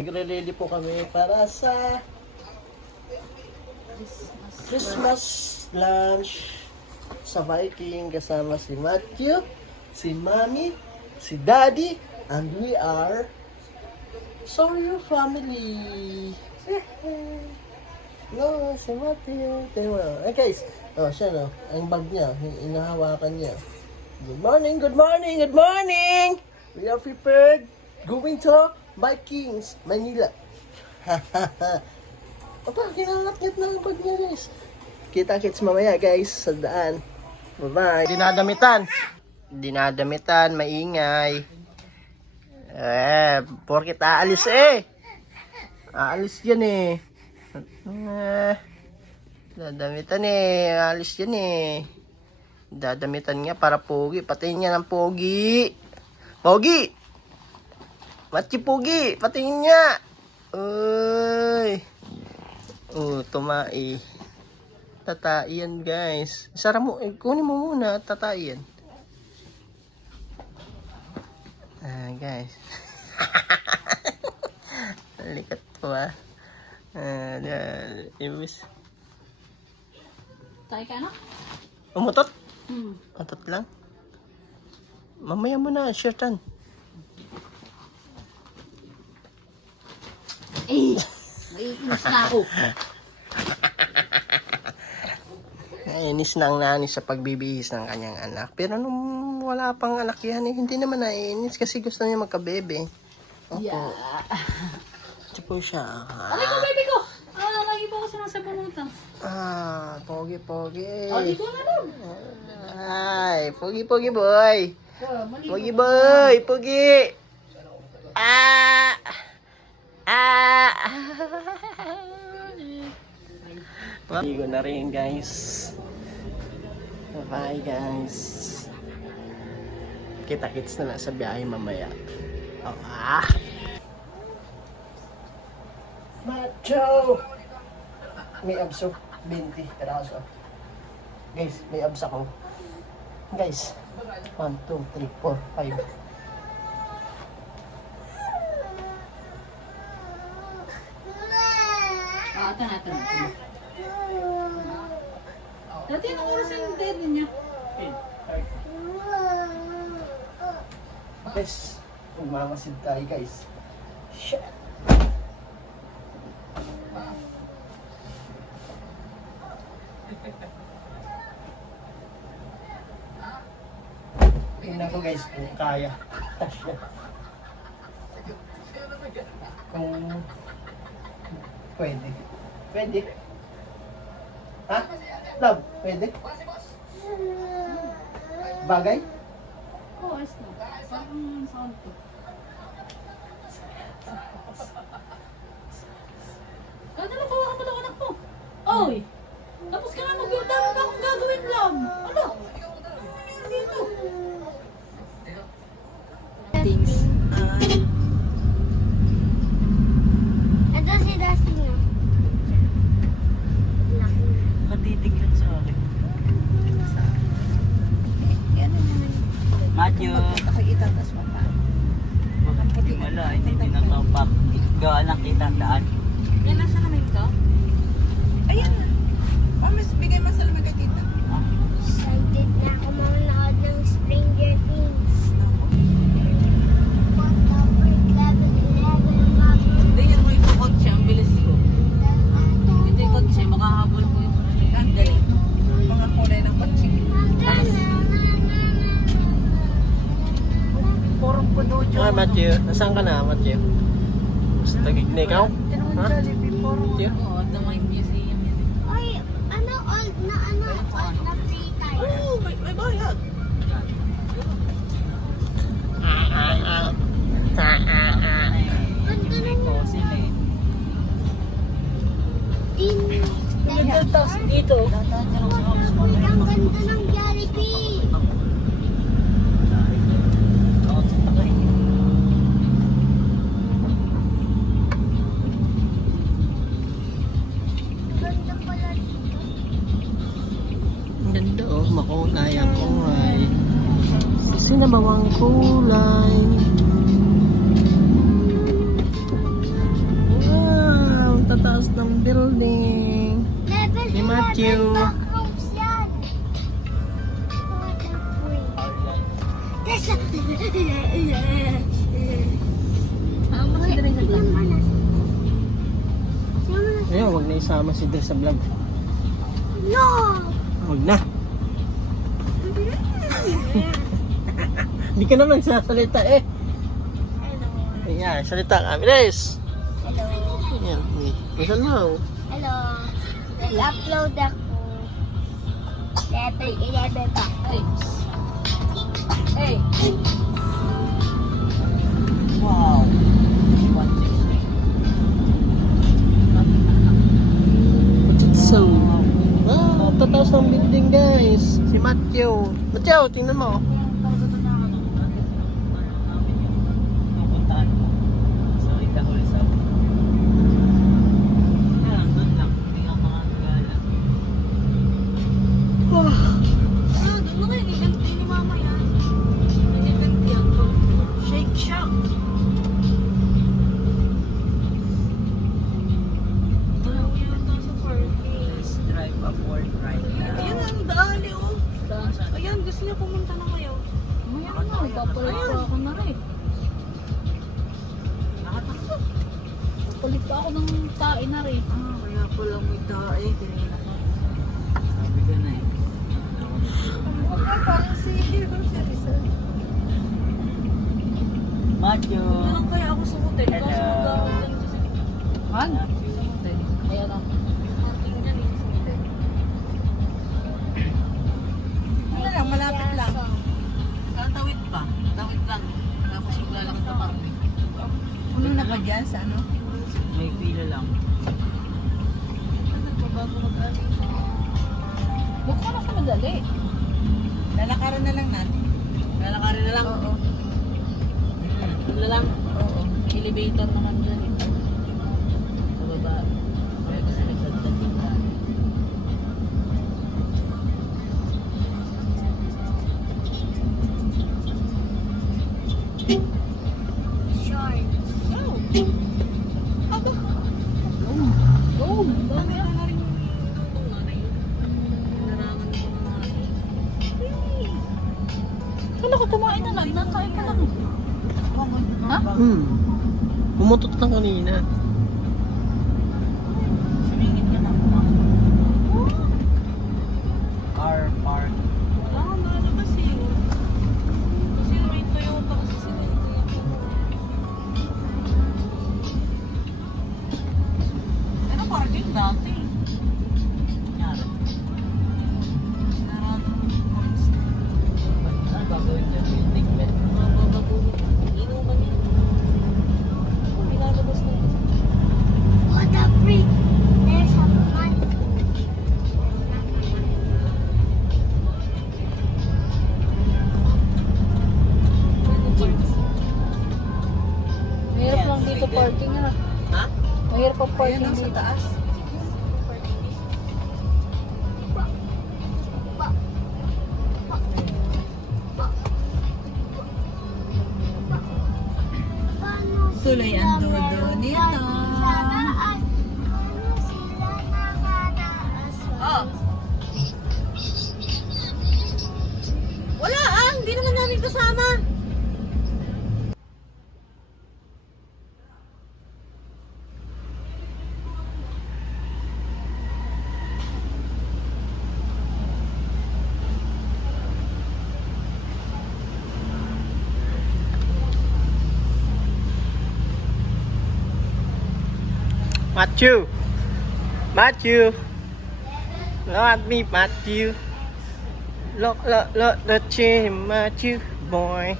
Nagre-ready po kami para sa Christmas lunch sa Viking kasama si Matthew, si Mommy, si Daddy, and we are Sawyer family. No, si Matthew. Hey guys, siya no, ang bag niya, inahawakan niya. Good morning, good morning, good morning! We are prepared going to Vikings, Manila. Aba, kinalakit na ang bag niya guys. Kita-kits mamaya guys sa daan. Bye-bye. Dinadamitan, maingay. Porkit aalis Aalis yan dadamitan aalis yan Dadamitan nga para pogi. Patingin niya ng pogi. Pogi! Matchi pogi! Patingin niya! Uy! Tumai. Tataiyan guys. Sara mo, kunin mo muna. Tataiyan. Guys. Likat po ibis. Tayo ka na? Umutot? Utot lang. Mamaya mo na, shirtan. Maiinis na ako. Nainis na ang nani sa pagbibihis ng kanyang anak. Pero nung wala pang anak yan, hindi naman naiinis kasi gusto niya magka-bebe. Opo. Yeah. Ito po siya. Alay ko, baby ko! Lagi po kasi nasa panutan. Pogi. Alay ko na lang. Ay, pogi boy. Pogi boy, pogi. Ligo na rin guys. Bye guys. Kita-kits na lang sa biyahe mamaya. Macho! May abs 20 peraso. Guys, may abs ako. Guys, 1, 2, 3, 4, 5. Ito na. Dati anong oras yung daddy niya? Guys, magmamasid tayo guys. Shit! Tingnan ko guys kung kaya. Tasya. Kung pwede. Pwede. Ha? Love, pwede? Bagay? Oo, ayos na. Parang sound to. Kadala ko ako ng anak mo. Oy! Tapos ka nga mag-dami pa akong gagawin lang. Ano? Dito. Things. Ito si Dusty na. Matitig lang sa akin. Matthew. Itatas mo pa. Hindi wala, hindi tinatopak. Gawa lang kita ang daan. Yan nasa namin ito? Ayan. Mas bigay masal na tita. Excited na ako manood ng Stranger Things. Hindi yan mo ikukot siya. Ang bilis ko. Hindi ikot siya. Makahabol ko yung dali. Mga kulay ng patsing. Porong puno dyan. Matthew, nasaan ka na Matthew? Sa Taguig na ikaw? Ha? Matthew? Oo, at may museum yun. Oy, old na free time. Oo, may bayad. Ganda ng Fossil Tapos dito. ang ganda ng Jollibee. Ganda pala dito. Ang ganda makulay ang kulay. Sinabawang kulay. taas ng building. Level Ni Matthew. 11 backrooms yan. Tesla. Ano ba sa rin lang? Ayun, huwag na isama si Del sa vlog. No! Huwag na. Hindi ka naman sasalita eh. Ayan, salita ka. Bilis! Hello. Ayan, bisan mo. Hello. Nag-upload ako. Level 11 backrooms. Hey! Wow. 160. So, tataas ng building guys. Si Matthew. Matthew, tingnan mo. Pupuntahan ko. So, itahuli sa... Yan, doon lang. Hindi ka makakagala. Doon na kayo, event ni mama yan. Event yan to. Shake Shack. Let's drive a Ford right now. Ayan ang daan eh, oh. Ayan, gusto niya pumunta na kayo. Ayan na, papalit pa ako na rin. Nakatakbo. Papalit pa ako ng tae na rin. Kaya pala may tae. Sabi ko na eh. Parang si Rizal. Matthew. Doon lang kaya ako sa hotel. Kasi Hello. mag-hotel sa Han? Sa hotel. Ayan na. Parking dyan eh, sa hotel. Ano lang, malapit lang. Tawid pa. Tawid lang. Tapos maglalakad ka parking. Puno na ba dyan sa ano? May pila lang. Bago mag-aling. Huwag ka na sa madali. Lalakaran na lang natin. Lalakarin na lang. Oo. Doon na lang. Oo. Elevator naman dyan eh. Sa baba. Kaya kasi nagdagdag yung daan. Short. Oo. Dami na rin yung nanay. Narangan ko ng nanay. Kala ko tumain na lang. Nakain ka lang. Ha? Pumutot lang kanina. Sumingit ka na. Car park. Wala ka malabas eh. Kasi may Toyota kasi sila. Ano parking dati? Nangyari. Sarado. Ano gagawin dyan? Building bed. Mababagulog. Inuman yan. Pinalabas na yun. What a freak! There's a man. Mahirap lang dito parking ha. Ha? Mahirap ang parking dito. Sa taas. Tuloy ang dudo nito. Oh. Wala ah! Hindi naman namin kasama. Matthew! Matthew! Look at me, Matthew. Look, the chin, Matthew, boy.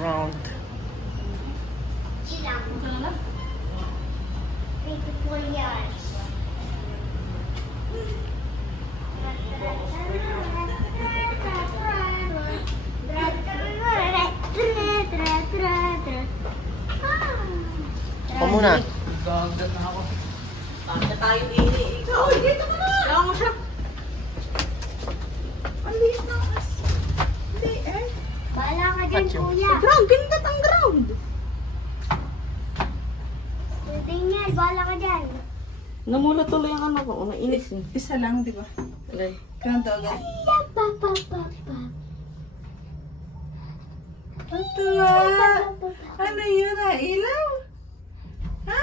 Round. Chilang. 3 to 4 years. Ako muna. Gagat na ako. Tanda tayo ni ikaw. Dito ka na. Kaya mo siya. Bahala ka patio. kuya. Ground, pindot ang ground. Daniel, bala ka dyan. Namula tuloy ang ano ko. Nainis eh. Isa lang, di ba? Alay. Ganun to agad. Ito Ano yun? Ilaw? Ha?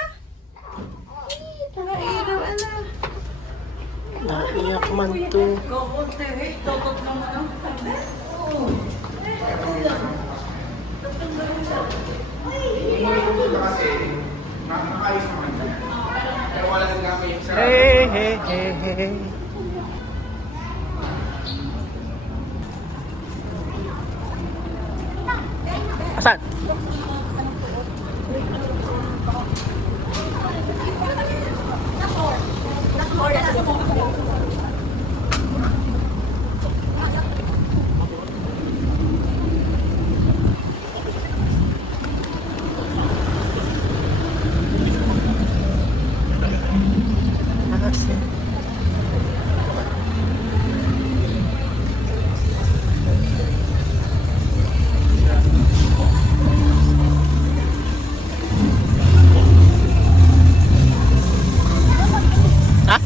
Ilaw, ala. Naiyak man to. Tokot ng ano? Hey, hey, hey, hey. Asan? Ha?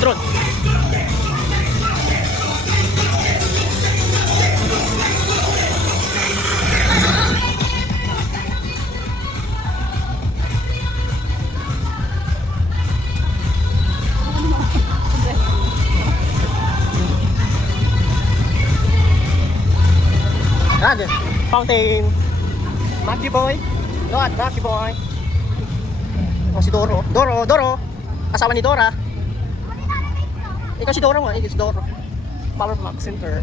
Drone. Ah, dyan. Fountain. Matthew boy. Load, Matthew boy. Oh, si Doro. Doro. Asawa ni Dora. Ikaw si Doro mo, ikaw si Doro. Power Max Center.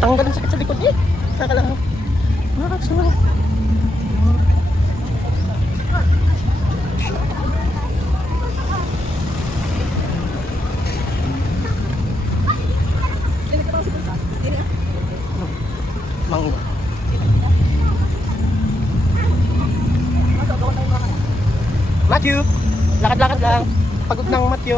Tanggal ang sakit sa likod eh. Saka lang. Sarap. Mango. Matthew! Lakad-lakad lang. Pagod ng Matthew.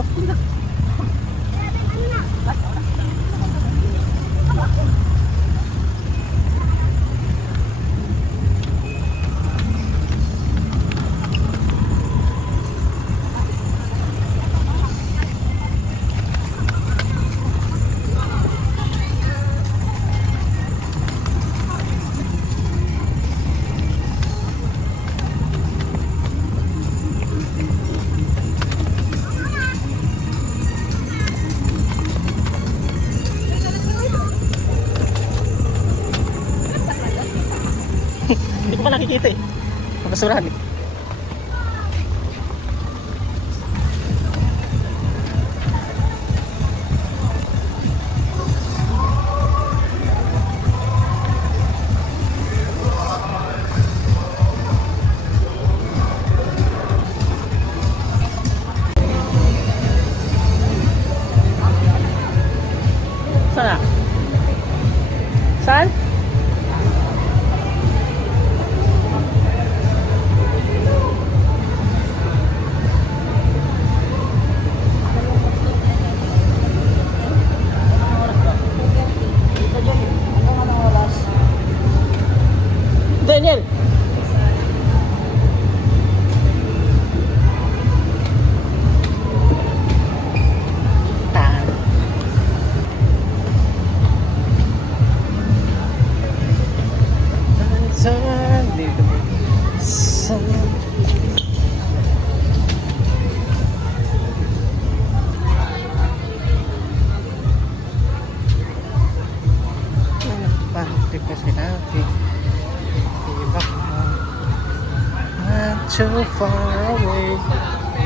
Hindi ko pa nakikita eh. Mabasurahan eh. Saan na? Saan? Daniel! Not too far away.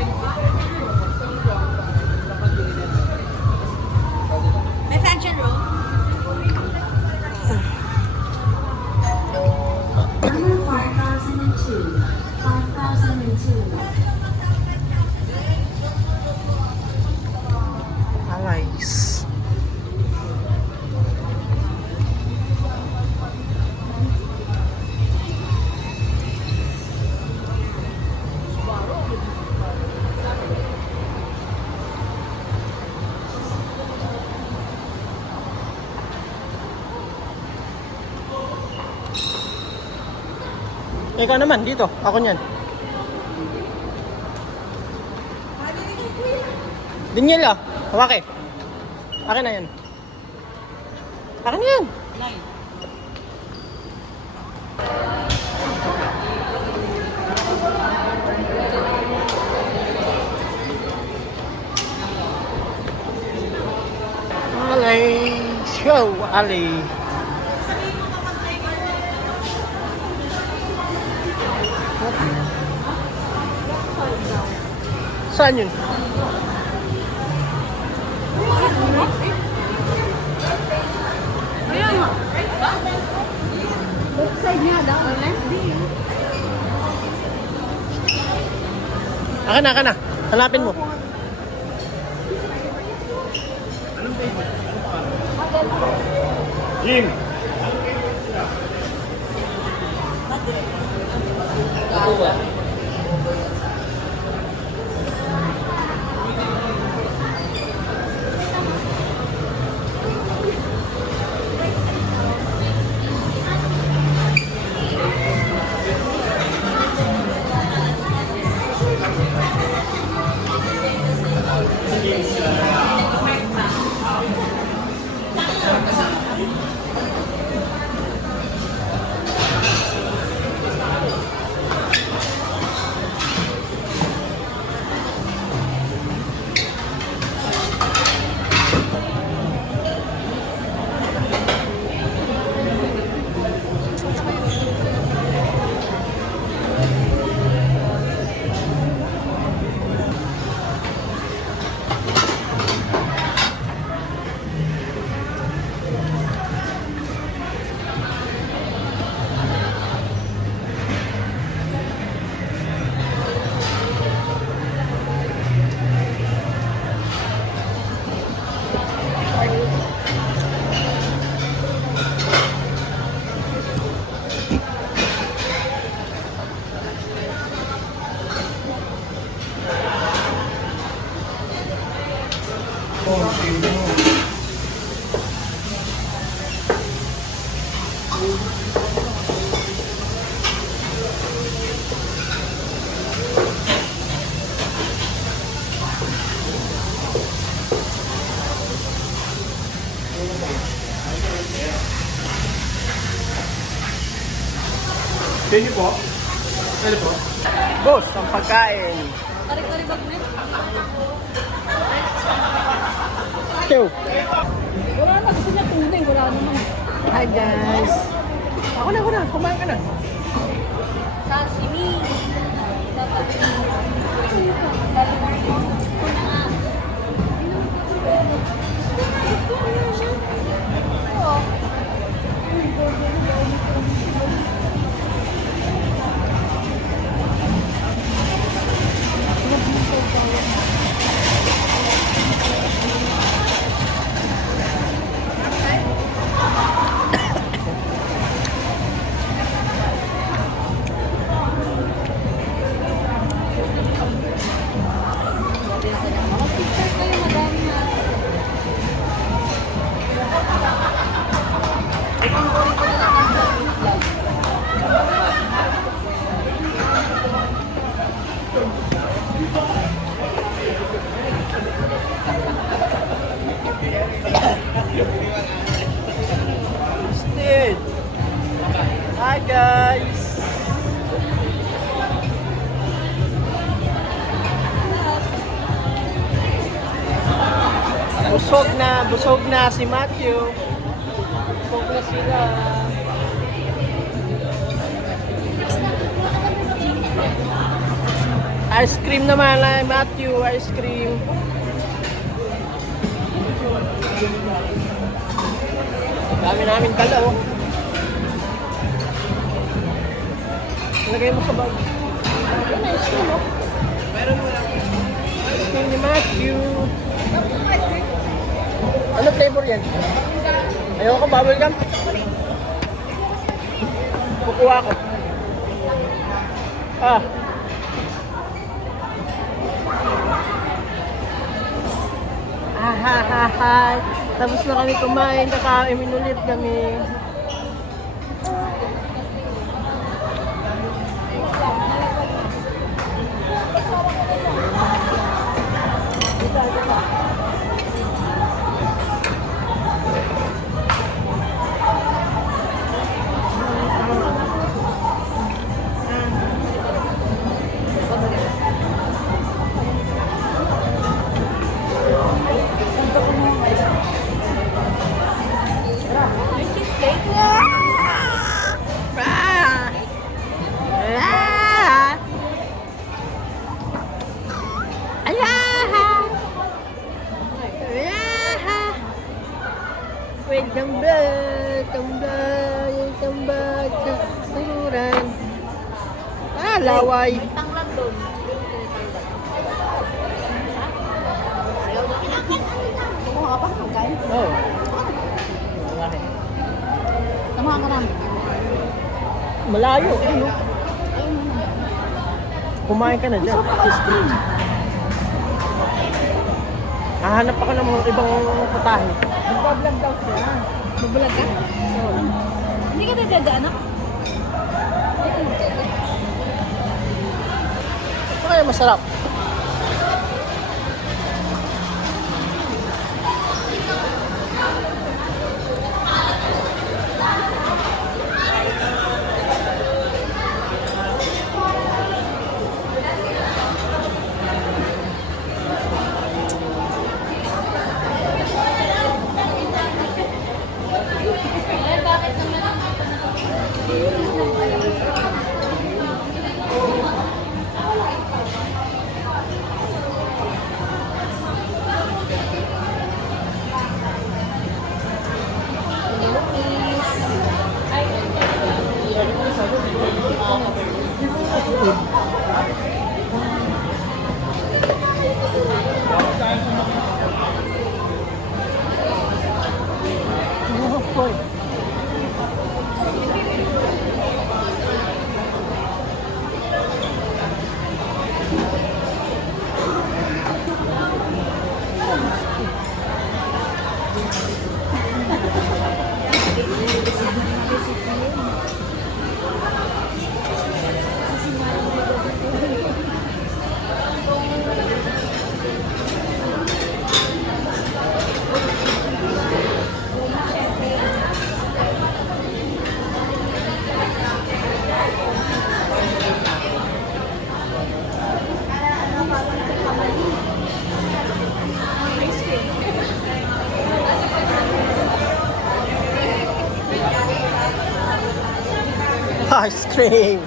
Ikaw naman, dito. Ako niyan. Daniel ah. Hawake. Akin na yan. Akin na yan. Ali. Show, Ali. Saan yun? Ayan mo. Left side niya daw. Left din. Akin na. Hanapin mo. Jim. Thank you po. Ano po? Boss, ang pagkain. Tarik-taribag na. Yo. Wala na. Gusto niya tunay. Wala naman. Hi guys. Ako na. Kumain ka na. Sashimi. Steve. Hi guys. Busog na si Matthew. Busog na sila. Ice cream naman lang, Matthew, ice cream. Dami namin dala, oh. Lagay mo sa bag. Ayan, ice cream, oh. Ice cream ni Matthew. Ano flavor yan? Ayaw ko, bubble gum. Kukuha ko. Hi. Tapos na kami kumain, kakain ulit kami. Pipid, tambay, tambay, tambay, kasaluran. Ah, laway. Tanglad doon. Kumuha ka pa? Magkain? Oh. Kumuha ka namin. Malayo. Ano? Kumain ka na dyan. Ice cream. Hahanap ako ng mga ibang putahe. Nagbablog daw siya. Bubulag ka? Hindi ka dadada, anak? Ito kaya masarap. Ice cream.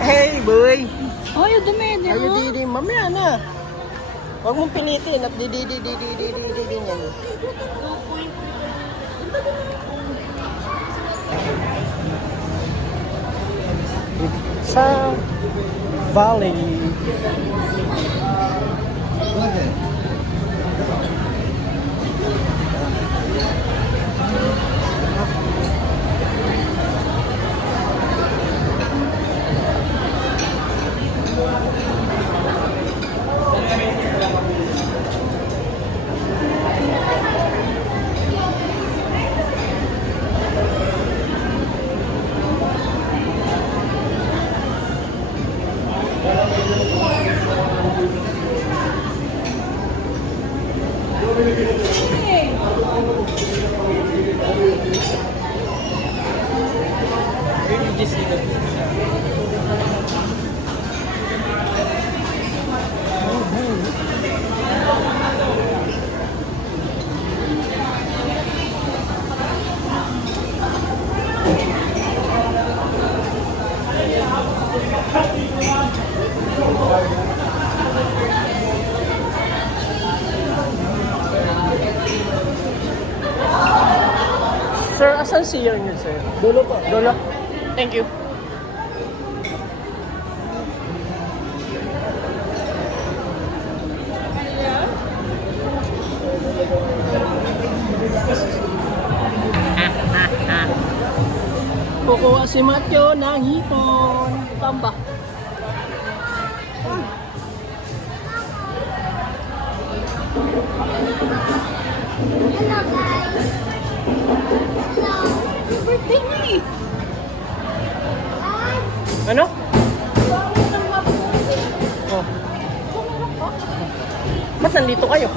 Hey, boy! Ay, dumi, Are you didi? Mamaya na. Huwag mong pilitin at didi yan. Sa Valley. Sir, asan si yun sir? Dulo po. Dulo? Thank you. kukuha si Matyo ng hipon. Pamba. Hello guys. Hello. Birthday niya eh. Ano? Oh. Ba't nandito kayo?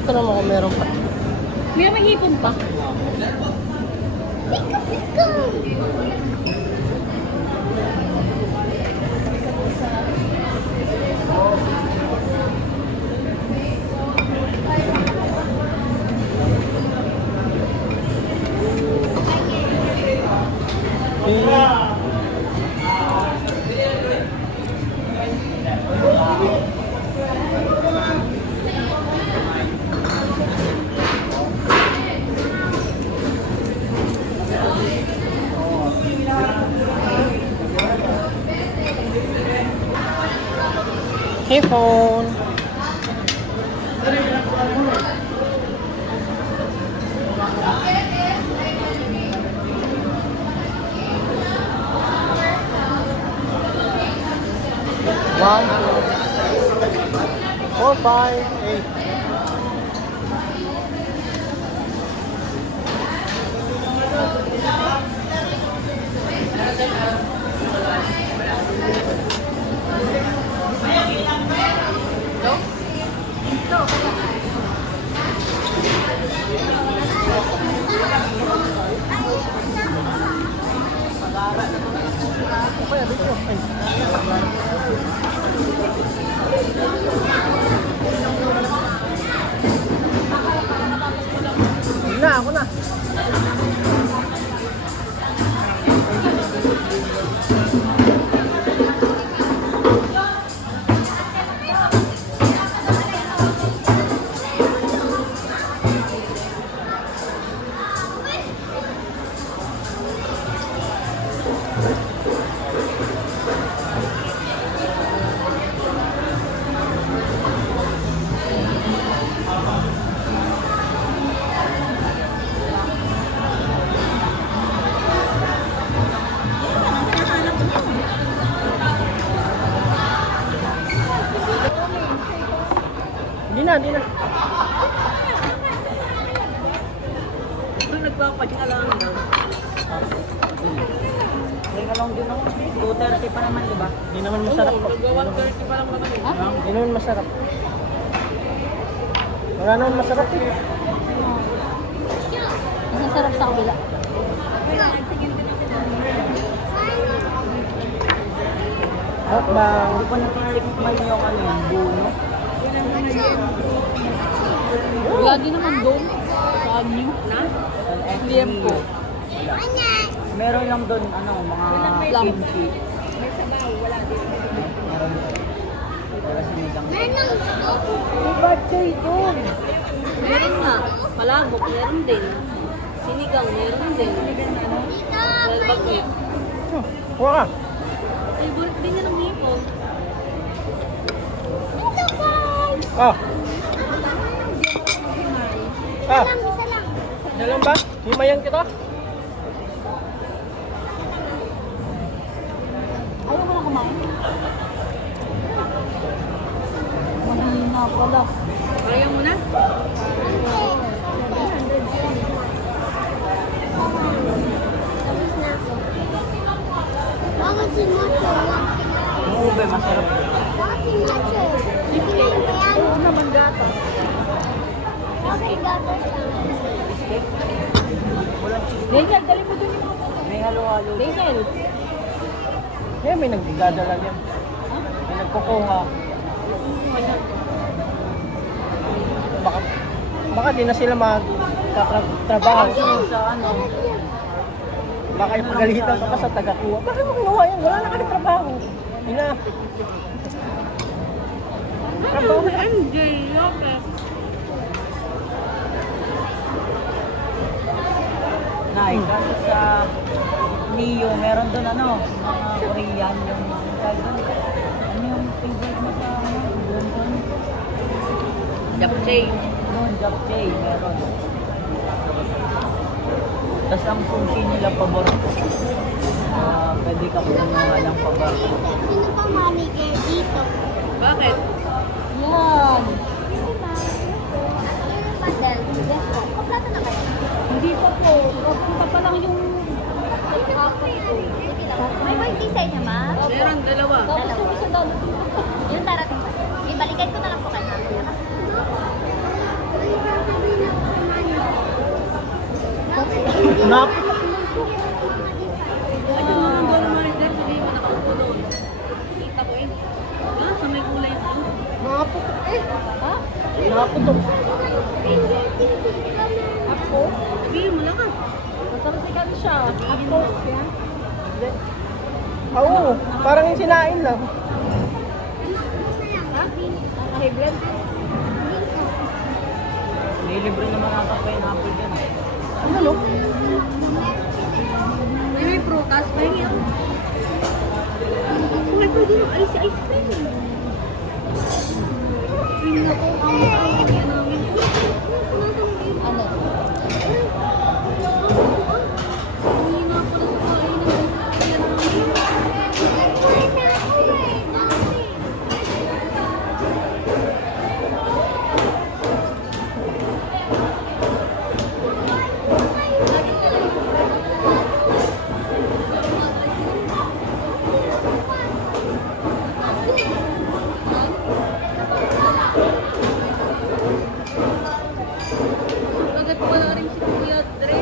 Ito naman kung meron pa. Kuya, may hipon pa. Hipon. One, 4, 5, 8. Ako na. Hindi na. Kung nagpapadyalang daw. Ringalong din ako. 2:30 pa naman, di ba? Hindi naman masarap. Nag-1:30 pa lang naman eh. Hindi naman masarap. Wala naman masarap eh. Mas masarap sa kabila. Hotbang. Hindi ko natitikman yung ano yung buno. Lagi naman doon. Sa anyo. Na? Liempo. Meron lang doon, ano, mga Lam. kimchi. Wala sinigang. May birthday doon. Meron nga. Palabok, meron din. Sinigang, meron din. Lalbag niya. Kuha ka. Ay, birthday niya ng hipo. Ah. Ah. Isa lang. Yan lang ba? Himayan kita? Ayaw mo na kumain. Mahina pala. Ayaw mo na? Tapos na ako. Bakit si Macho? Yung ube, masarap. Bakit si Macho? Hindi na yan. Oo naman gata. Bakit gatas lang? Daniel, dali mo dun yung mga May halo-halo. Daniel. Eh, may nagdadala yan. May nagkukuha. Baka di na sila magtatrabaho. Sa ano? Baka ipagalitan ka pa sa taga-kuha. Bakit mo ginawa yan? Wala na ka ng trabaho. Ina. Trabaho. MJ Lopez. Nay, kasi sa Neo, meron doon ano, mga Korean yung ano yung favorite mo sa ano, doon? Japchae. Doon, japchae, meron. Tapos ang sushi nila pabor. Pwede ka kumuha ng pabor. Sino pa manager dito? Bakit? Yan. Padel, yes po. Kompleto na kayo? Hindi pa po. Papunta pa lang yung may white tea sa inyo, ma'am? Meron, dalawa. Yung darating pa. Sige, balikan ko na lang po kayo. Nap. Ay, kung mga doon naman rin, sabi mo nakaupo doon. Kita ko eh. Ha? Sa may kulay ito. Nakapot eh. Ha? Nakapot doon. Ako? Sabihin mo lang ka. Matarasikan siya. Ako? Oo, parang yung sinain lang. Ha? Hybrid? May libre naman ata pa yung apple dyan. Ano no? May prutas. May yan. May pwede yung ice cream. Cream na po. Yan namin. Ano? Hindi na ako nagkain. Yan namin. Agad wala rin si Kuya Dre.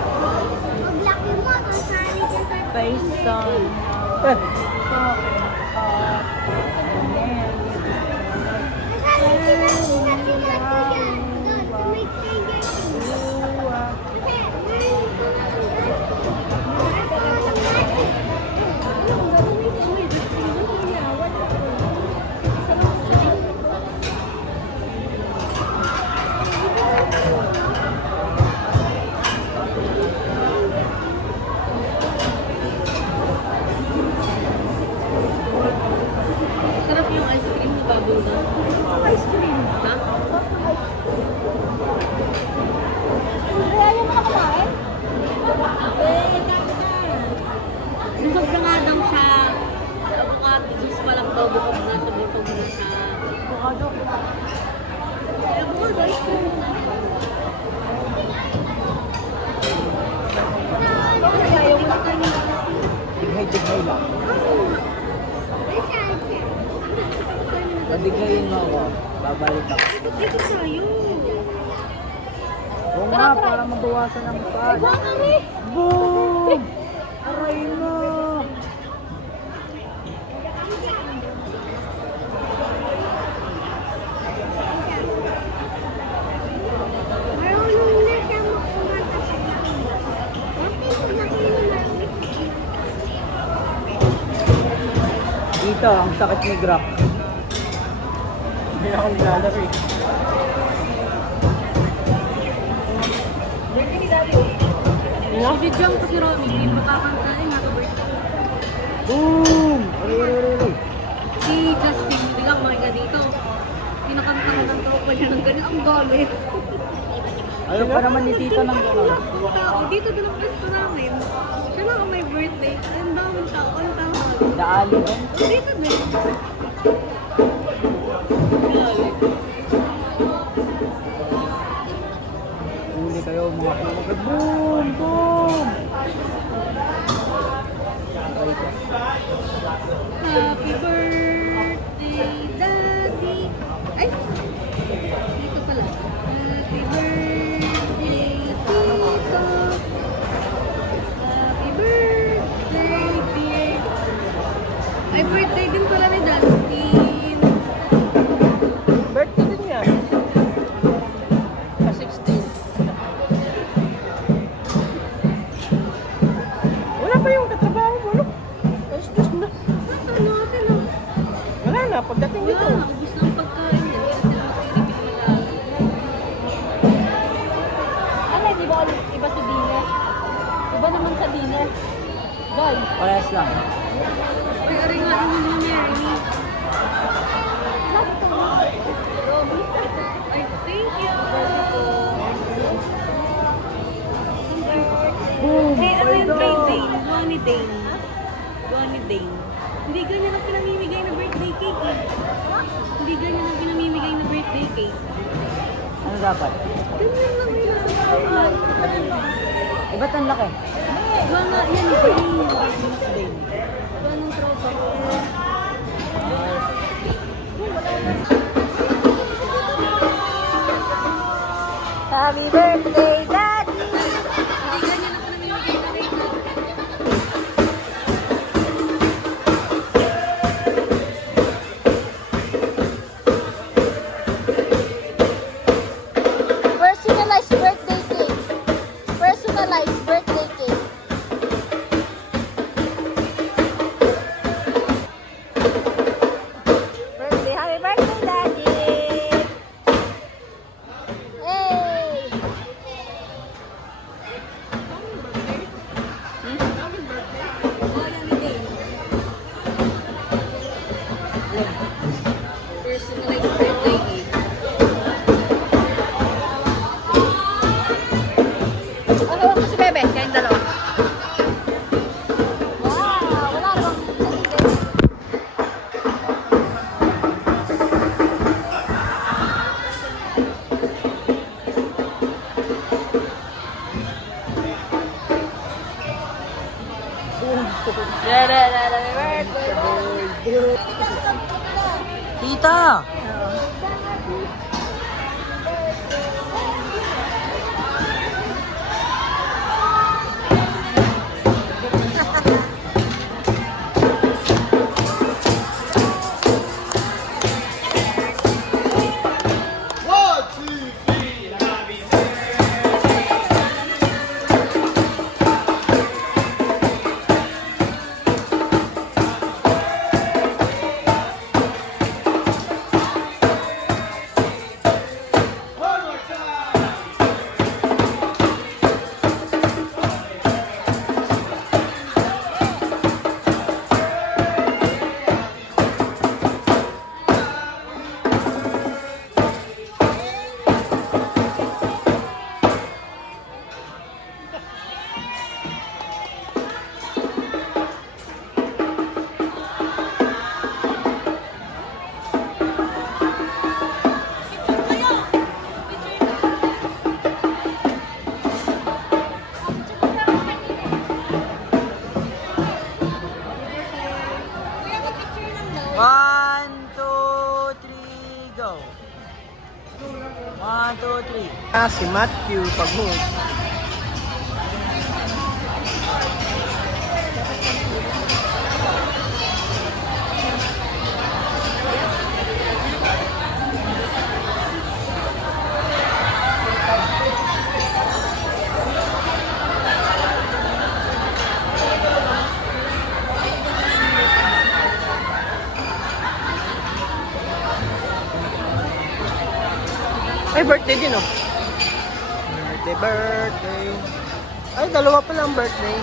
Maglaki mo, sasali ka sa Face on. Eh, Sarap yung ice cream na bago na. Ice cream? Ha? Ayaw mo na kumain? Busog na nga daw siya. Avocado juice pa lang daw. Bukog na siya. Bukog na siya. Avocado ice cream. Ayaw mo na kanin. tighay lang. Padigayin mo ako. Babalik ako. Dito tayo. Oo nga, para mabawasan ang paan. Boom! Aray mo! Marunong na siya makumata sa langit. Dito, ang sakit ni Grok. Hindi ako nilalaro eh. Bigyan ko si Romy. Hindi makakantain. Naka-birthday. Boom! Aray, aray, aray, aray. Si Justin, bilang makiga dito. Kinakanta ko ng tropa niya ng ganyan. Ang galit. Ayaw pa naman ni Tito ng gano'n. Ang tao. Dito din ang pwesto namin. Siya lang ang may birthday. Ang daming tao. Ang tawag. Daali din. Dito din. Galit. Huli kayo mga kumagad. Boom! Boom! Aray ko. Happy birthday, Daddy. Ay! Dito pala. Happy birthday, Tito. Happy Ay, birthday din pala ni Dustin. Birthday din niya. 16. Wala pa yung katrabaho mo, no? Alas 2 na. Ano akin ah? Wala na, pagdating dito. Wala, ubus na ang pagkain niya. Kaya sila makikipit na lang. Ano, di ba iba sa dinner? Iba naman sa dinner. Boy. Parehas lang. Ay, ari nga yung mga Mary. Ay, thank you. Hey, ano yung kay Dane? Bonnie Dane. Bonnie Dane. Hindi ganyan ang pinamimigay na birthday cake eh. Hindi ganyan ang pinamimigay na birthday cake. Ano dapat? Ganyan lang yun sa paraan. Ba't ang laki? Wala nga, yan Dane. Ganong tropa ko. Happy birthday, Daddy! Hindi ganyan ang pinamimigay na cake. Personalized birthday cake. Personalized birthday cake. Birthday, happy birthday, Daddy! Hey! Oh, yan ni Dane. Personalized birthday cake. Ano ko si Bebe? Kayong dalawa. Wow! Wala namang Tita! One, two, three, go! 1, 2, 3. Si Matthew, pag-hood. Ay, birthday din, oh. Birthday. Ay, dalawa pa lang birthday.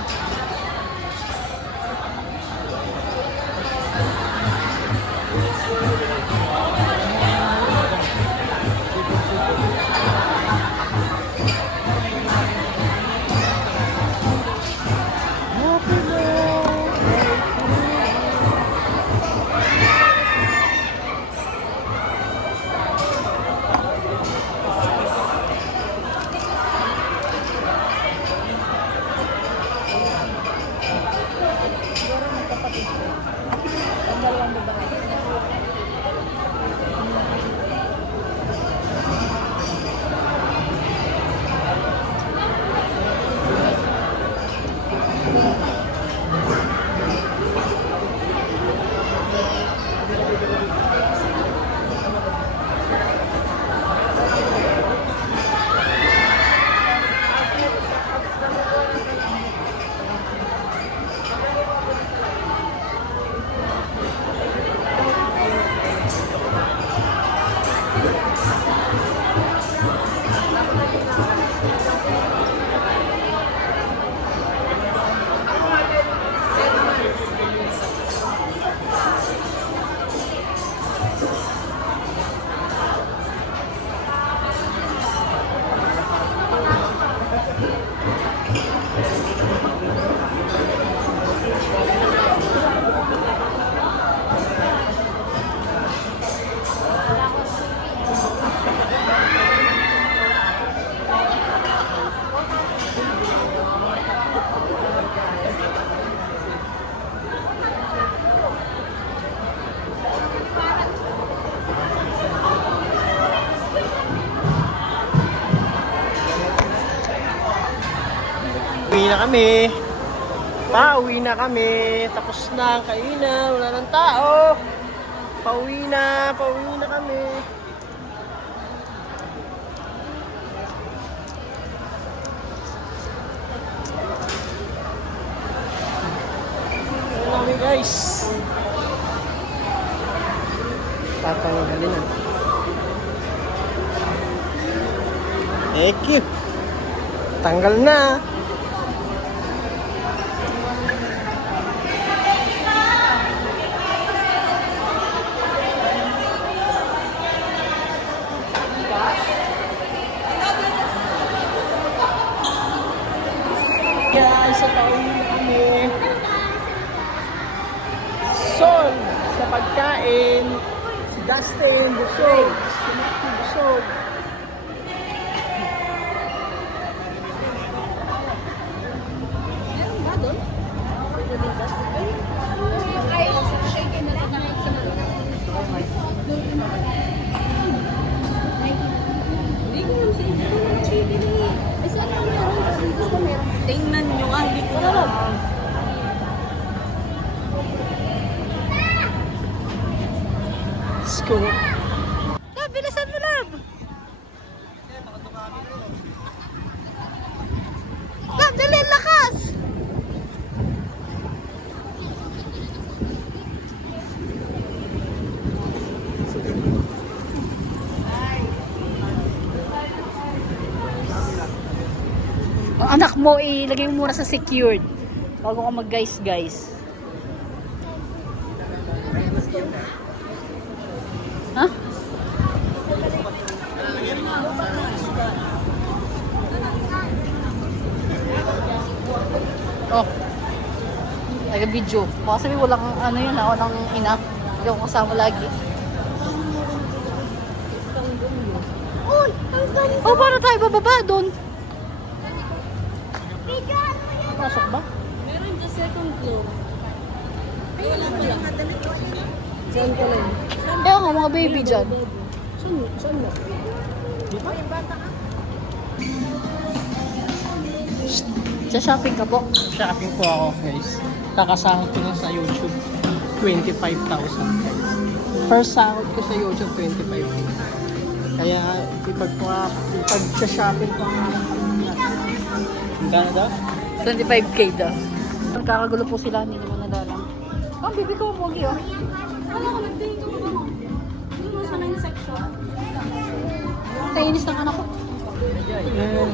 na kami. Pauwi na kami. Tapos na ang kainan. Wala ng tao. Pauwi na kami. Ayun kami guys. Tatanggalin na. Thank you. Tanggal na. Guys, sa pauwi na kami. Sol, sa pagkain. Si Dustin, busog. Si Matthew, busog. Tingnan nyo nga, hindi ko alam. Let's go. Bilisan mo lang! Dali, lakas! Ang anak mo, ilagay mo muna sa secured. Bago ka mag-guys. Ha? Oh. Taga-video. Baka sabi walang ano yun, walang ina. Hindi ako kasama lagi. Oh, paano tayo bababa doon? Pasok ba? Meron dyan second floor. Kaya nga, mga baby dyan. Sa shopping ka po? Shopping po ako guys. Kakasahod ko lang sa YouTube. 25,000 guys. First sahod ko sa YouTube, 25,000. Kaya ipag-shopping ko nga lang kami nga. Magkano daw? 25k daw. Nagkakagulo po sila, hindi naman nadalang. Oh, bibi ko mo, Pogi, oh. Ano ka, nagtingin ka ba mo? Hindi mo sa 9 section. Kainis ng anak ko. Yeah.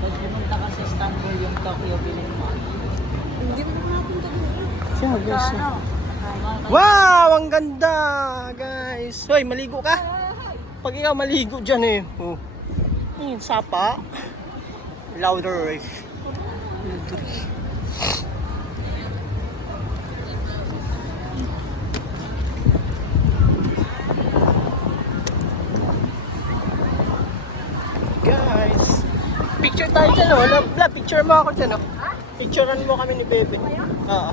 Pumunta ka sa Istanbul yung Tokyo Film Mall. Hindi mo nakapunta doon. Siya guys. Wow! Ang ganda! Guys! Hoy, maligo ka? Pag ikaw maligo dyan eh. Oh. Ayun, sapa. Louder eh. Louder eh. Guys! Picture tayo dyan oh. Bla, picture mo ako dyan oh. Picturean mo kami ni Bebe. Oo.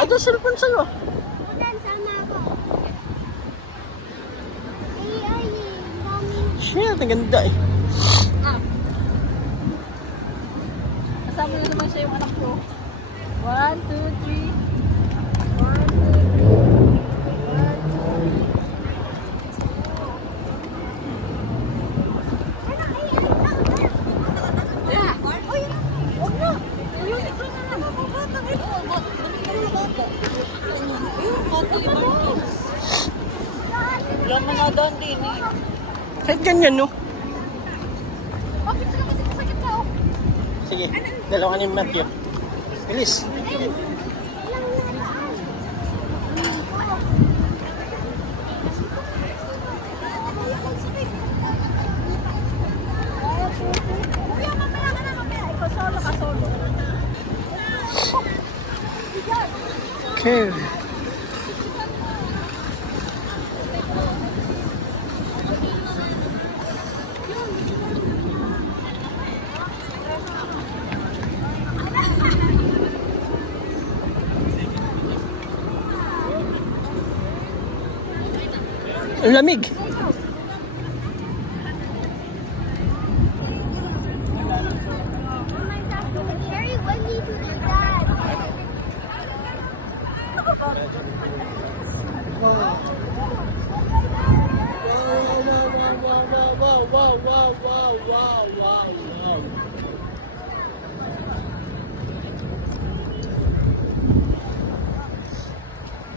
Ito, cellphone sa'yo. Shit, ang ganda eh. Kasama na naman siya yung anak ko. 1, 2, 3. Wala mga doon din eh. Kahit ganyan no? Sige, dalawa ni Matthew. Bilis. Okay. Ang lamig.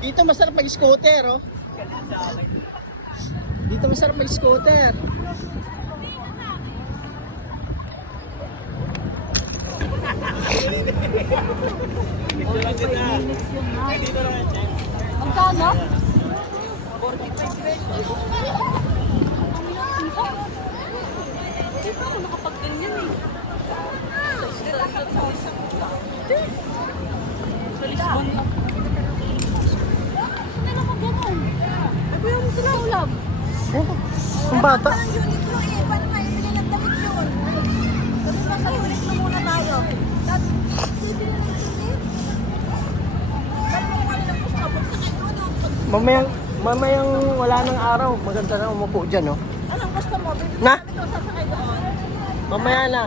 Dito masarap mag-scooter, oh. Dito masarap mag-scooter. Magkano? Dito ako nakapag-ganyan eh. Sa Lisbon. Saan ako ganun? Ako yung sila ulam. Oh, ang bata. Uniqlo eh. Paano nga ibili ng damit yun? Sabi mo sa Uniqlo muna tayo. Tapos, bibili ng damit. Paano mo kami ng gusto? Pagsakit mo doon. Mamayang wala ng araw. Maganda na umupo dyan, oh. Anong gusto mo? Bibili Na? namin ito sasakay doon. Mamaya na.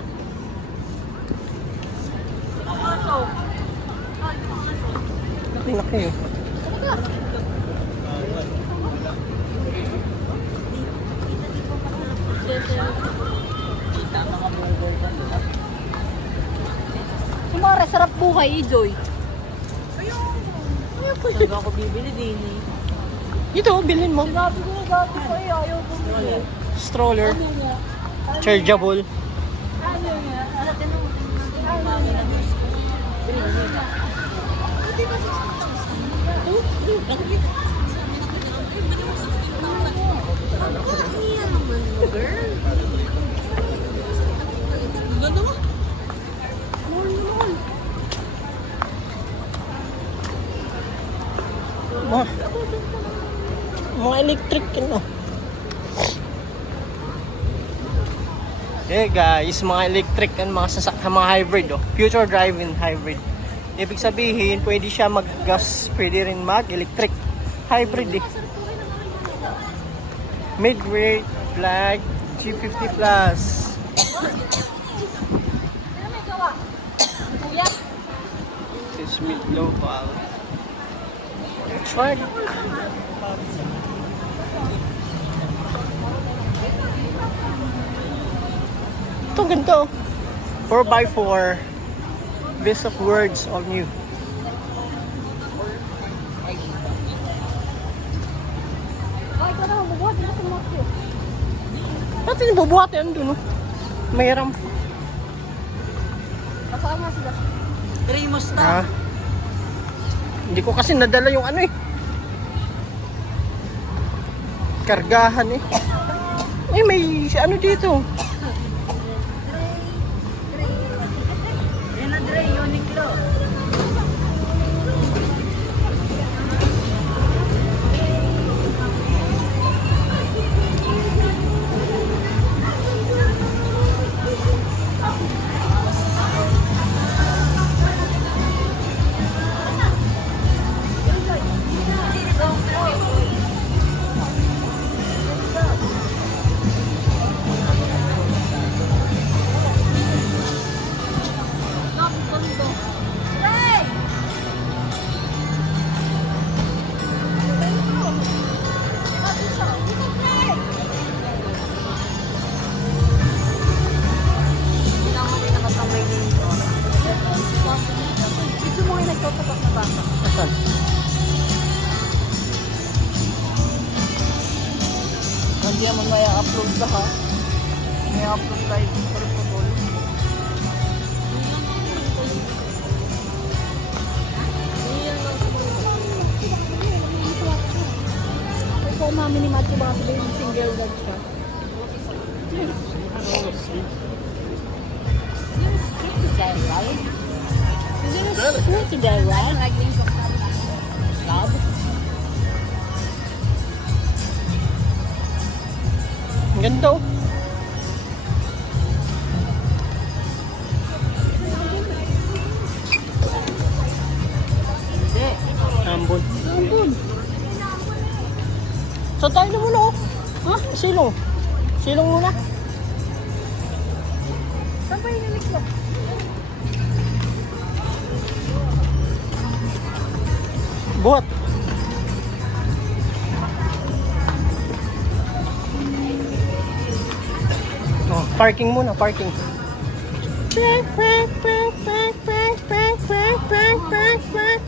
Ang aso. Laki, oh. Kumare, sarap buhay, Joy. Saan ba ako bibili din eh? Ito, bilhin mo. Sinabi ko na dati ko eh, ayaw bumili. Stroller. Chargeable. Ano niya? Mga electric, ano. Okay guys, mga electric and mga sasakyan, mga hybrid, oh. Future driving hybrid. Ibig sabihin, pwede siya mag-gas, pwede rin mag-electric. Hybrid, eh. Mid-weight, black, G50 plus. Kuya, This is mid-local. Truck. Ito, ganito. 4x4. Best of words, all new. ay ka na, mabuhat na sa mga ko. Ba't yung bubuhatin andun, no? May ramp. Kasama sila. Ramos na. Ha? Hindi ko kasi nadala yung ano, eh. Kargahan, eh. Eh, may ano dito. Yan na Dre, Uniqlo. Ito mo yung nagtatapak na bata. Asan? Hindi naman may upload ka ha. May upload live for football. Ito ang mami ni Macho baka sabihin yung single dad siya. Today, right? Is it a sweet today, right? Love? Ang ganda, oh. Hindi. Ambon. Nandun. So tayo na muna, oh. Ha? Silong. Silong muna. Saan ba yung Uniqlo? Buhat. Oh, parking muna, parking. Park, park, park, park, park, park, park, park, park, park.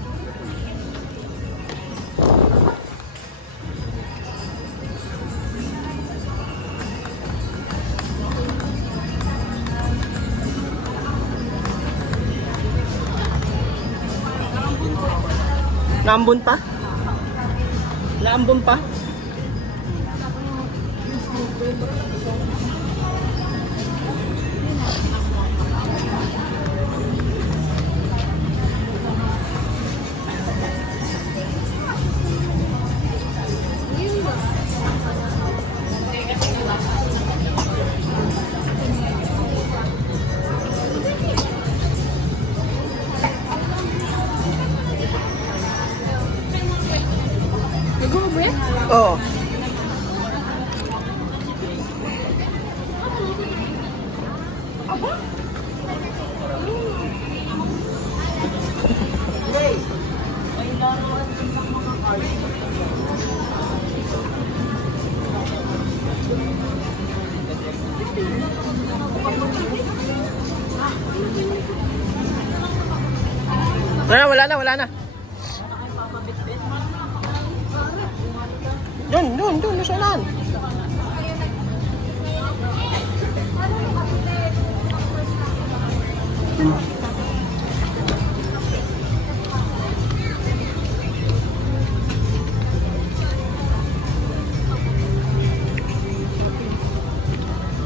Naambon pa? Naambon pa? Nag-go ba yan? Oo. Wala na. Doon, nasa unahan.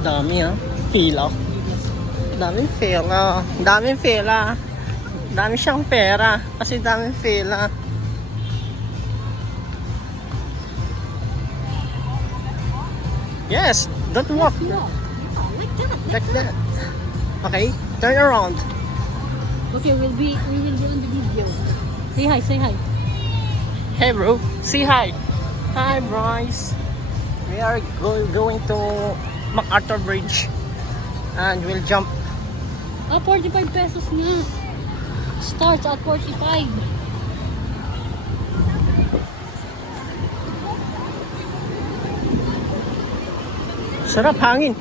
Dami fila. Daming fila. Dami siyang pera kasi daming fila. Yes, don't walk. Like that. Okay, turn around. Okay, we will be on the video. Say hi. Hey bro, say hi. Hi Bryce. We are going to MacArthur Bridge and we'll jump. 45 pesos nga. Starts at 45. Sarap hangin.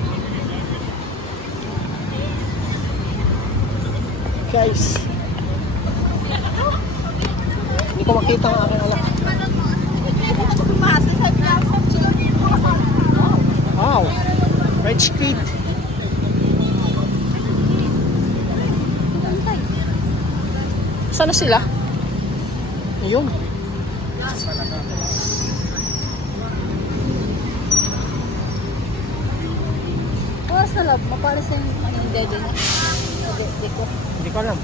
Guys. Hindi ko makita ang aking anak. Wow. Rich kid. Sana sila? Ayun. Oras na love, mapalis na yung dede na. Deko. Hindi ko alam.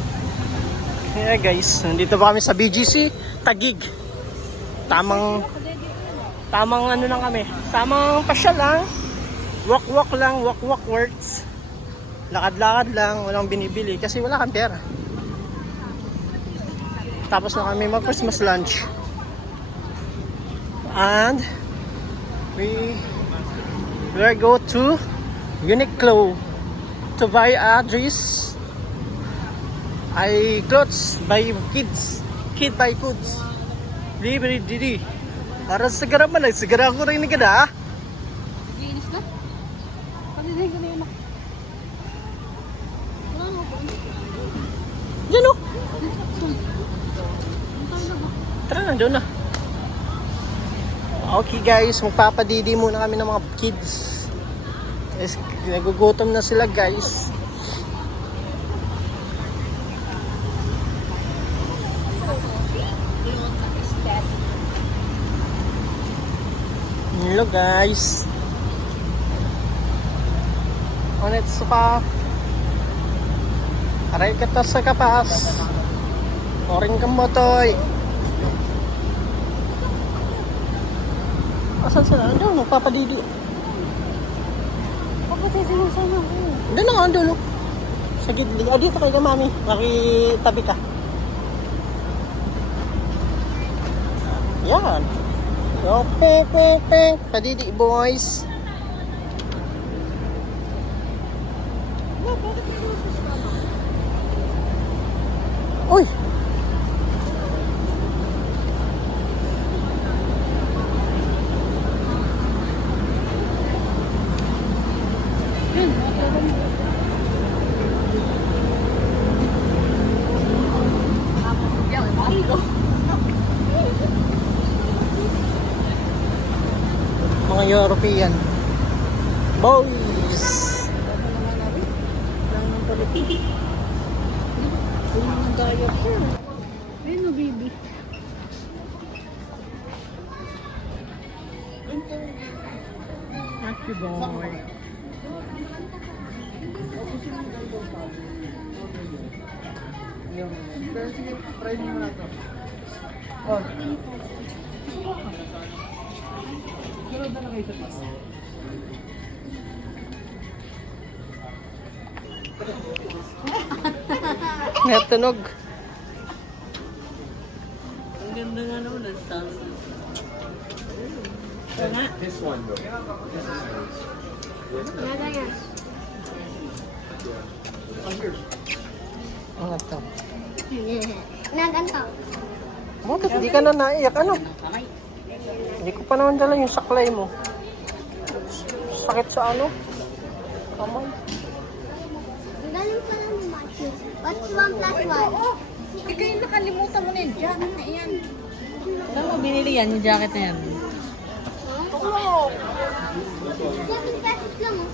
Yeah guys, nandito pa kami sa BGC Taguig. Tamang ano lang kami. Tamang pasyal lang. Walk lang, walk works. Lakad-lakad lang, walang binibili kasi wala kang pera. Tapos na kami mag-Christmas lunch. And we will go to Uniqlo to buy a dress. I clothes by kids. Kid by goods. Libre didi. Para sa garaman ay sigara ko rin ni kada. Linis na? Pagdidig ko na yun. Diyan o. Tara na, doon na. Okay guys, magpapadidi muna kami ng mga kids. Nagugutom na sila guys. Hello guys. Onets pa. Aray ka to sa kapas. Oring kamotoy. Asan sila? Doon, magpapadidi. Papatay sana ako. Doon na, doon. Sa gidli. Dito kayo ka, mami. Makitabi ka. Yan. So, padidi boys. Uy! Mga European boys. Lang ng politik. Yung mga diaper. Ayun o, baby. Happy boy. Sige, try mo muna to. Oh. Sunod na kayo sa taas. Natunog. Ang ganda nga naman ng sound. This one though. Ano to? Naganto. Bakit di ka na naiyak? Ano? Hindi ko pa naman dala yung saklay mo. Sakit sa ano? Kamay. Ang galing pala ni Matthew. What's 1 plus 1? Ikaw yung nakalimutan mo na yun. Diyan na yan. Saan mo binili yan, yung jacket na yan? 7 pesos lang oh.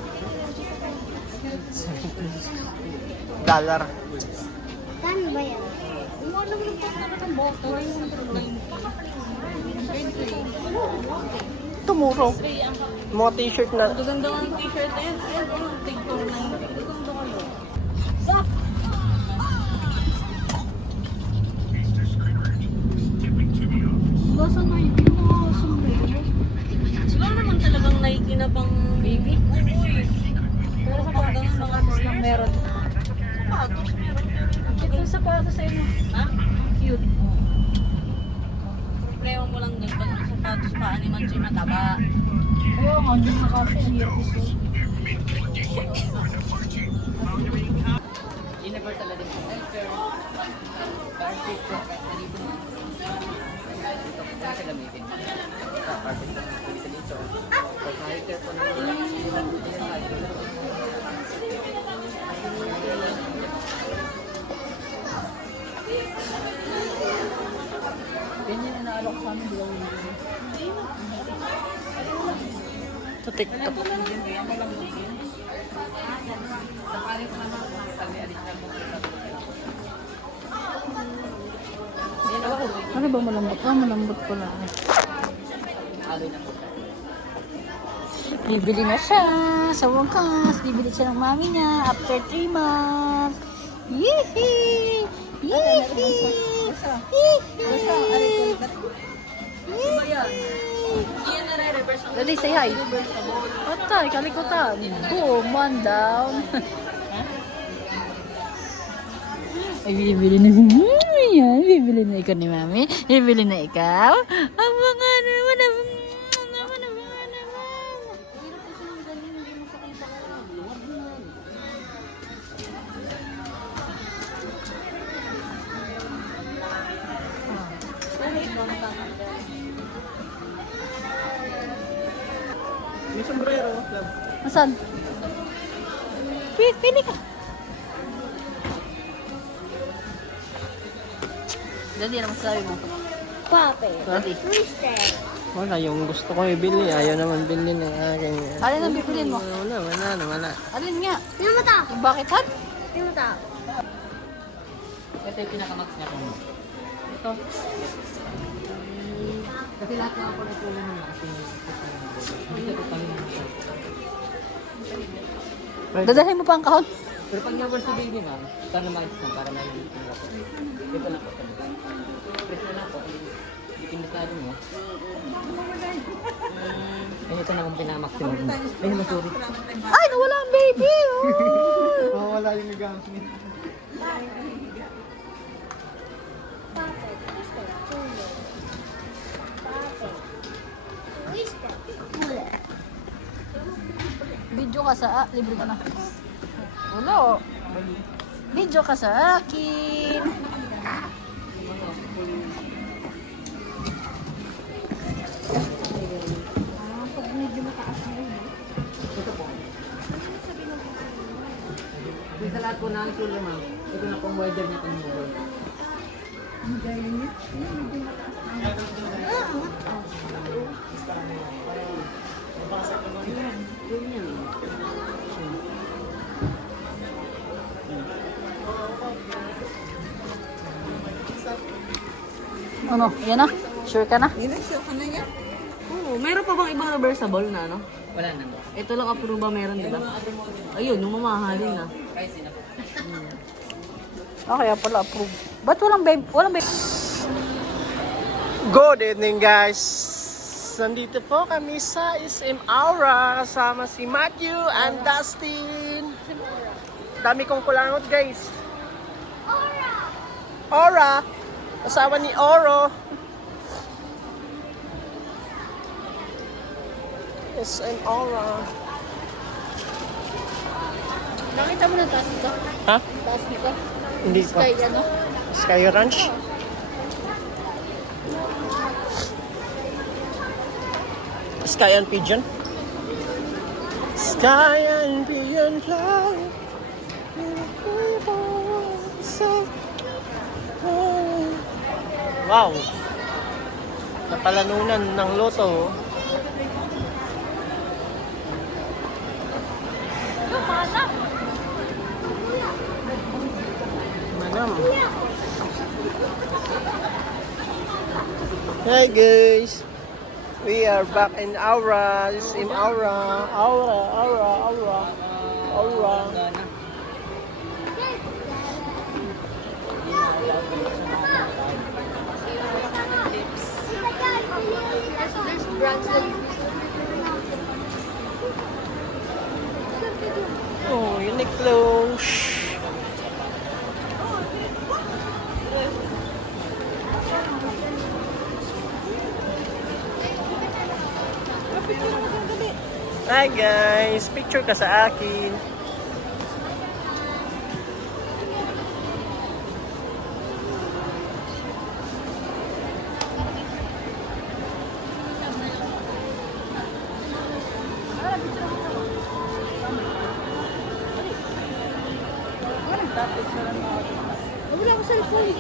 Dollar. Saan ba yan? Tumuro. Mga t-shirt na. Ang ganda nga ng t-shirt na yan. Ayan, oh, tig 290. Ang ganda kayo. Basta na yun. Yung mga sombrero. Siguro naman talagang Nike na pang baby. Oo eh. Pero sa pag ganun mga Lang meron. sapatos meron. Ito yung sapatos sa inyo. Ha? Cute. Problema mo lang dun pag ang sapatos pa ni Manchi mataba. Kaya nga, hindi na kasi. Ang hirap ito. Universal na din sa helper. Carpet ko. Ito sa gamitin. Carpet ko. Dito dito. Pag-hiker po na ganyan na naalok sa amin. Sa TikTok. Ano ba malambot? Ah, malambot pala. Bibili na siya. Sa wakas, bibili siya ng mami niya after 3 months. Yee-hee! Yee-hee! Dali, say hi. Atay, kalikutan. Boom, one down. Ay, bibili na si mami yan. Bibili na ikaw ni mami. Bibili na ikaw. Ang mga naman. Yung sombrero. Love. Asan? Pili ka. Dali, ano masasabi mo? Pape. Dali. Twister. Wala, yung gusto ko ibili. Ayaw naman bilhin ng aking. Alin ang bibilin mo? Wala. Alin nga? Tingnan mo ta. Bakit han? Tingnan mo ta. Ito yung pinakamax niya kung ito. Kasi lahat ng ako na tulong ng ating hindi ko pa rin. Dadalhin mo pa ang kahon? Pero pag never sabihin niya, para ma-ayos na, para ma-ayos na ako. Dito na po. Press na po. Bikin na rin mo. Ay, ito na kung pinamaximum. Ay, masuri. Ay, nawala ang baby! Oh. Wala yung nagamit niya. Pape. Twister. Tulo. Pape. Twister. Tulo. Video ka sa... libre ka na. Ulo. Video ka sa akin. Sa lahat po na ang tulong, ma'am. Ito na pong wider niya kung move. Ano? Yan na? Sure ka na? Sure ka na yan? Oo. Oo, meron pa bang ibang reversible na ano? Wala na. Ito lang approve ba meron, di ba? Ayun, yung mamahalin na. Kaya pala approve. Ba't walang babe? Walang babe? Good evening guys! Nandito po kami sa SM Aura kasama si Matthew and Dustin. Dami kong kulangot guys. Aura! Asawa ni Oro. SM Aura. Nakita mo na taas nito? Ha? Taas nito? Hindi pa. Sky ano? Sky Ranch? Sky and Pigeon? Sky and Pigeon fly. Wow! Napalanunan ng loto. Manam. Hi guys! We are back in Aura. This is in Aura. Aura. There's brands that Oh, Uniqlo. Shh. Hi guys, picture ka sa akin. Wala ko cellphone.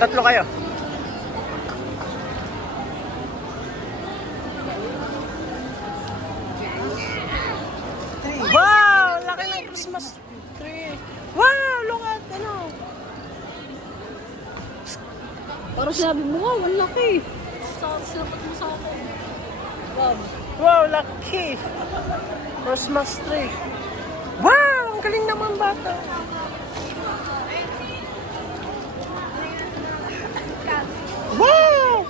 Tatlo kayo. Wow! Laki ng Christmas tree. Wow! Look at ano. Parang sinabi mo, wow, ang laki. Salamat mo sa akin. Wow. Wow! Laki! Christmas tree. Wow! Ang galing naman bata. Wow!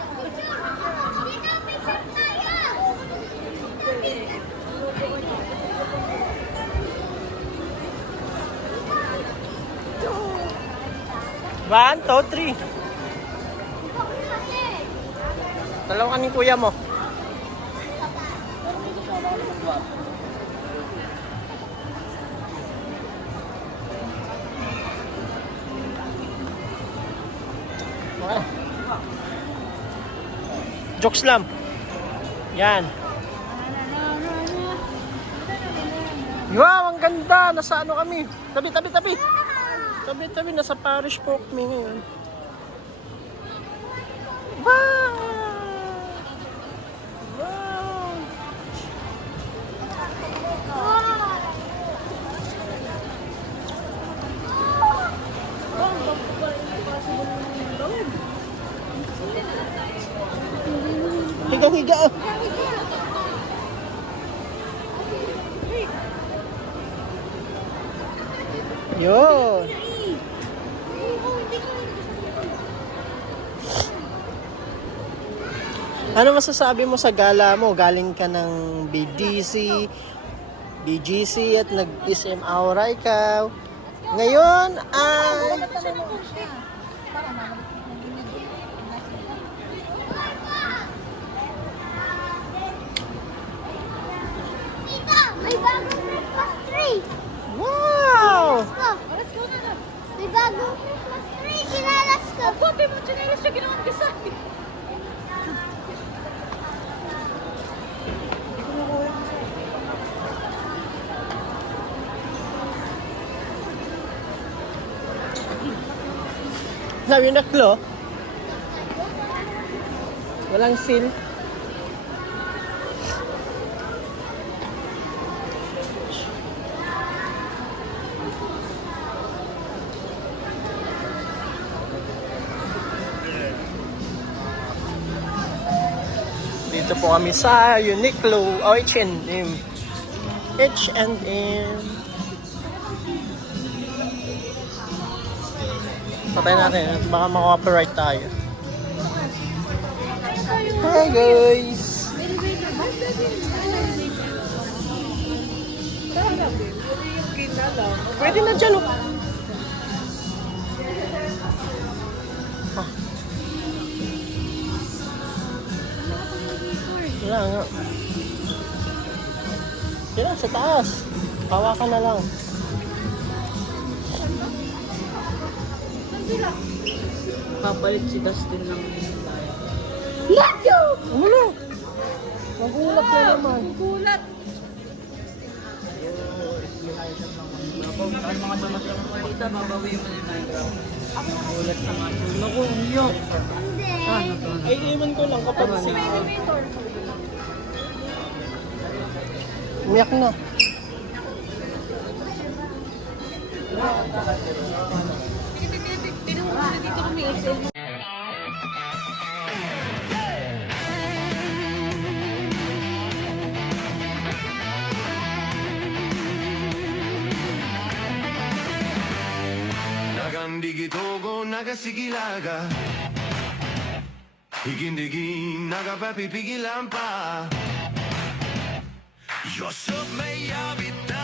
One, two, three. Dalawa ka ni kuya mo. Okay. Jokes lang. Yan. Wow, ang ganda. Nasa ano kami? Tabi. Tabi, nasa Parish po kami ngayon. Wow! Wow! Higa-higa ah. Yun. Ano masasabi mo sa gala mo? Galing ka ng BGC at nag-SM Aura ikaw. Ngayon ay... Tita, may bagong Christmas tree. Wow! Let's go na. May bagong Christmas tree. Kinalas ko. Buti mo, chinelas siya ginawang design. Sabi yung naklo. Walang seal. Dito po kami sa Uniqlo, H&M. H&M. Patay natin, baka ma-copyright tayo. Hi guys! Pwede na dyan oh. Ah. Wala nga. Yan lang, sa taas. Hawakan na lang. Papalit si Dustin ng Matthew! Ano? Magulat na naman. Gulat. ang mga damas ng malita, babawi mo yung Minecraft. Ulat na nga. Naku, umiyak. Hindi. Ay, iwan ko lang kapag si... Umiyak na. Dito kami XL. Nagandigitogo nagasigilaga Higindigi nagapapipigilan pa Yosok may abita